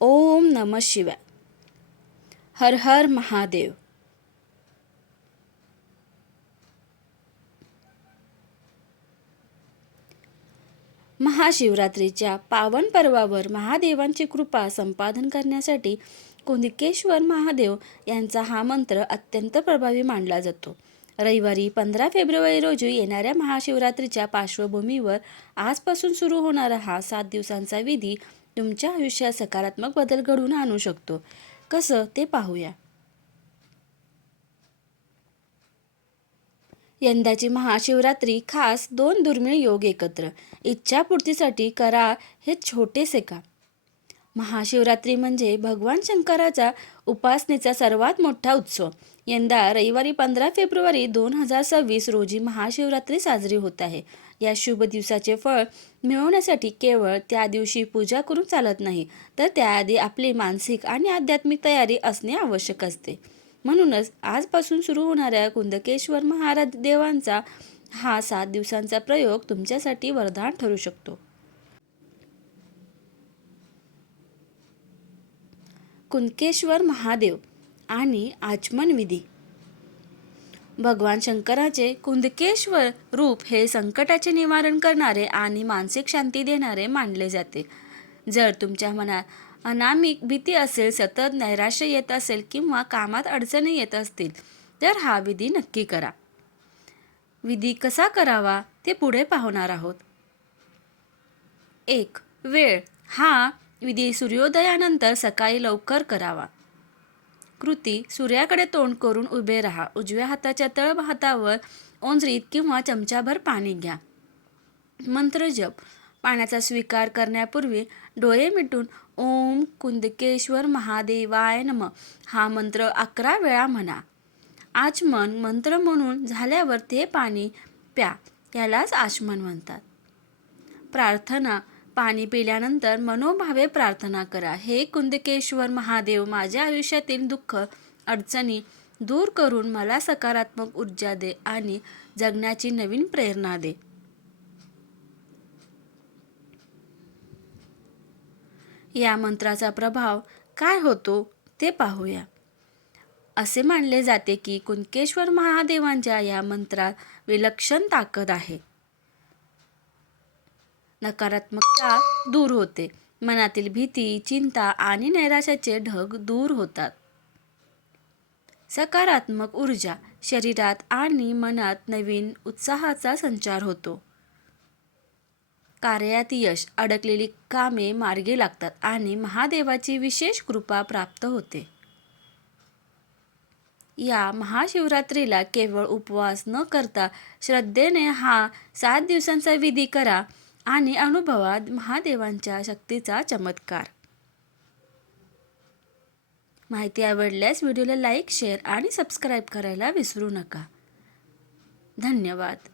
ओम नमः शिवाय. हर हर महादेव. महाशिवरात्रीच्या पावन पर्वावर महादेवांची कृपा संपादन करण्यासाठी कुंदकेश्वर महादेव यांचा हा मंत्र अत्यंत प्रभावी मानला जातो. रविवारी 15 फेब्रुवारी रोजी येणाऱ्या महाशिवरात्रीच्या पार्श्वभूमीवर आजपासून सुरू होणारा हा 7 दिवसांचा विधी तुमच्या आयुष्यात सकारात्मक बदल घडवून आणू शकतो. कसं ते पाहूया. यंदाची महाशिवरात्री खास 2 दुर्मिळ योग एकत्र. इच्छापूर्तीसाठी करा हे छोटेसे काम. महाशिवरात्री म्हणजे भगवान शंकराचा उपासनेचा सर्वात मोठा उत्सव. यंदा रविवारी 15 फेब्रुवारी 2026 रोजी महाशिवरात्री साजरी होत आहे. या शुभ दिवसाचे फळ मिळवण्यासाठी केवळ त्या दिवशी पूजा करून चालत नाही, तर त्याआधी आपली मानसिक आणि आध्यात्मिक तयारी असणे आवश्यक असते. म्हणूनच आजपासून सुरू होणाऱ्या कुंदकेश्वर महादेवांचा हा 7 दिवसांचा प्रयोग तुमच्यासाठी वरदान ठरू शकतो. कुंदकेश्वर महादेव आणि आचमन विधी. भगवान शंकराचे कुंदकेश्वर रूप हे संकटाचे निवारण करणारे आणि मानसिक शांती देणारे मानले जाते. जर तुमच्या मनात अनामिक भीती असेल, सतत नैराश्य येत असेल किंवा कामात अडचणी येत असतील, तर हा विधी नक्की करा. विधी कसा करावा ते पुढे पाहणार आहोत. 1. वेळ. हा विधी सूर्योदयानंतर सकाळी लवकर करावा. कृती. सूर्याकडे तोंड करून उभे राहा. उजव्या हाताच्या तळहातावर ओंजळीत किंवा चमचाभर पाणी घ्या. मंत्र जप. पाण्याचा स्वीकार करण्यापूर्वी डोळे मिटून ओम कुंदकेश्वर महादेवाय नमः हा मंत्र 11 वेळा म्हणा. आचमन. मंत्र म्हणून झाल्यावर ते पाणी प्या, यालाच आचमन म्हणतात. प्रार्थना. पाणी पिल्यानंतर मनोभावे प्रार्थना करा. हे कुंदकेश्वर महादेव, माझ्या आयुष्यातील दुःख अडचणी दूर करून मला सकारात्मक ऊर्जा दे आणि जगण्याची नवीन प्रेरणा दे. या मंत्राचा प्रभाव काय होतो ते पाहूया. असे मानले जाते की कुंदकेश्वर महादेवांच्या या मंत्रात विलक्षण ताकद आहे. नकारात्मकता दूर होते. मनातील भीती, चिंता आणि नैराश्याचे ढग दूर होतात. सकारात्मक ऊर्जा. शरीरात आणि मनात नवीन उत्साहाचा संचार होतो. कार्यात यश. अडकलेली कामे मार्गी लागतात आणि महादेवाची विशेष कृपा प्राप्त होते. या महाशिवरात्रीला केवळ उपवास न करता श्रद्धेने हा 7 दिवसांचा विधी करा आणि अनुभवा महादेवांच्या शक्तीचा चमत्कार. माहिती आवडल्यास व्हिडिओला लाईक, शेअर आणि सबस्क्राईब करायला विसरू नका. धन्यवाद.